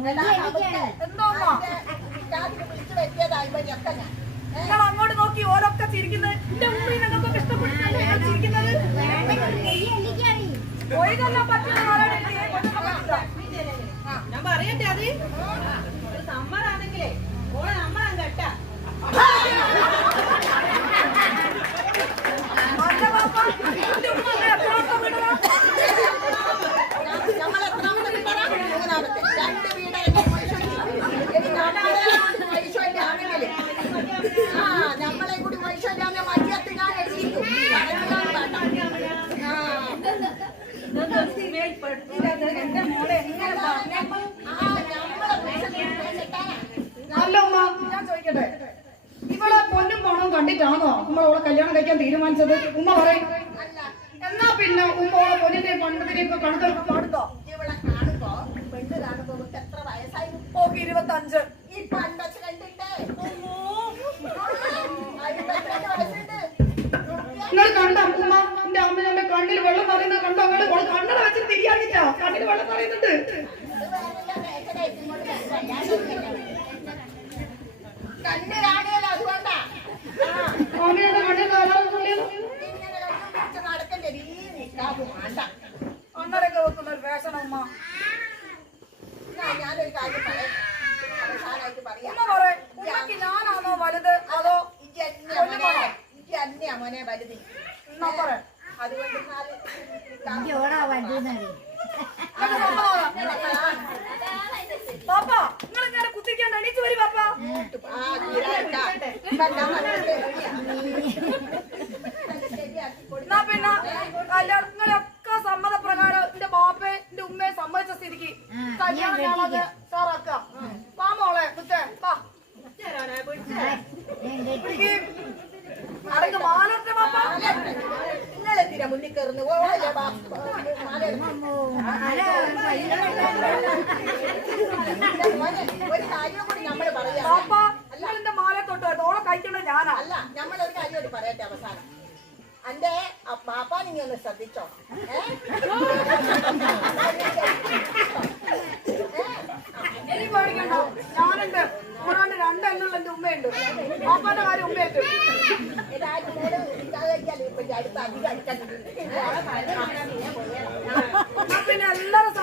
എന്തോ വിളിച്ചു വരുത്തിയതാ ഇവരെയൊക്കെ ഞാൻ. നിങ്ങൾ അങ്ങോട്ട് നോക്കി ഓരൊക്കെ ചിരിക്കുന്നത്. എന്റെ ഉമ്മി നിങ്ങൾക്കൊക്കെ ഇഷ്ടപ്പെട്ടിട്ടല്ലേ ഞാൻ ചിരിക്കുന്നത്? പറ്റുന്ന ആരാണെങ്കിലും കൊണ്ടൊക്കെ പറ്റില്ല. ഞാൻ പറയട്ടെ അത് സമ്മറാണെങ്കിലേ ഓളെ നമ്മളാൻ കേട്ടാ. പാപ്പ, വെച്ചിട്ടാണ്. അല്ല ഉമ്മ ഞാൻ ചോദിക്കട്ടെ? ഇവളെ പൊന്നും പണവും കണ്ടിട്ടാണോ ഉമ്മ അവളെ കല്യാണം കഴിക്കാൻ തീരുമാനിച്ചത്? ഉമ്മ പറയും അല്ല, എന്നാ പിന്നെ ഉമ്മ ഓളെ പൊന്നിന്റെ പണ്ടതിനെ ഒക്കെ കണക്കെടുത്ത് പാടുത്തോ ഇവളെ കാണുമ്പോ പെണ്ണ് കാണുമ്പോ എത്ര വയസ്സായി? ഇരുപത്തഞ്ച്. ഈ പണ്ടച്ച് ഉമ്മ എന്റെ അമ്മ എന്റെ കണ്ണിൽ വെള്ളം പറയുന്നത് കണ്ടോ? അവൾ കണ്ണട വെച്ച് തിരിയാണിട്ടാ കണ്ണിൽ വെള്ളം പറയുന്നുണ്ട് അമ്മയുടെ കണ്ണിൽ ധാരാളം അന്നരൊക്കെ വെക്കുന്ന ഒരു ഉമ്മ. എന്നാ ഞാനൊരു കാര്യം പറയാം. അന്യ മോനെ വലുതി അതുകൊണ്ട്? പാപ്പ നിങ്ങൾ ഇങ്ങനെ കുത്തിക്കാൻ എണീച്ച് വരി പാപ്പ. എന്നാ പിന്നെ നിങ്ങളൊക്കെ സമ്മതപ്രകാരം എന്റെ ബാപ്പയെ എന്റെ ഉമ്മയെ സമ്മതിച്ച സ്ഥിതിക്ക് കല്യാണം കാണാതെ സാറാക്കാം. വാ മോളെ കുത്തേ വാ. മാല എടുത്ത്. ഒരു കാര്യം കൂടി നമ്മൾ പറയാം. എന്റെ മാലെ തൊട്ട് വരുന്നു ഓളെ കഴിക്കേണ്ടത് ഞാനാ? അല്ല നമ്മളൊരു കാര്യം കൂടി പറയട്ടെ അവസാനം. അന്റെ പാപ്പാ നിങ്ങൾ ഒന്ന് ശ്രദ്ധിച്ചോ? ഏ? എന്നുള്ള എന്റെ ഉമ്മയുണ്ട് പാപ്പാന്റെ കാര്യം ഉമ്മയുണ്ട് പിന്നെ എല്ലാവരും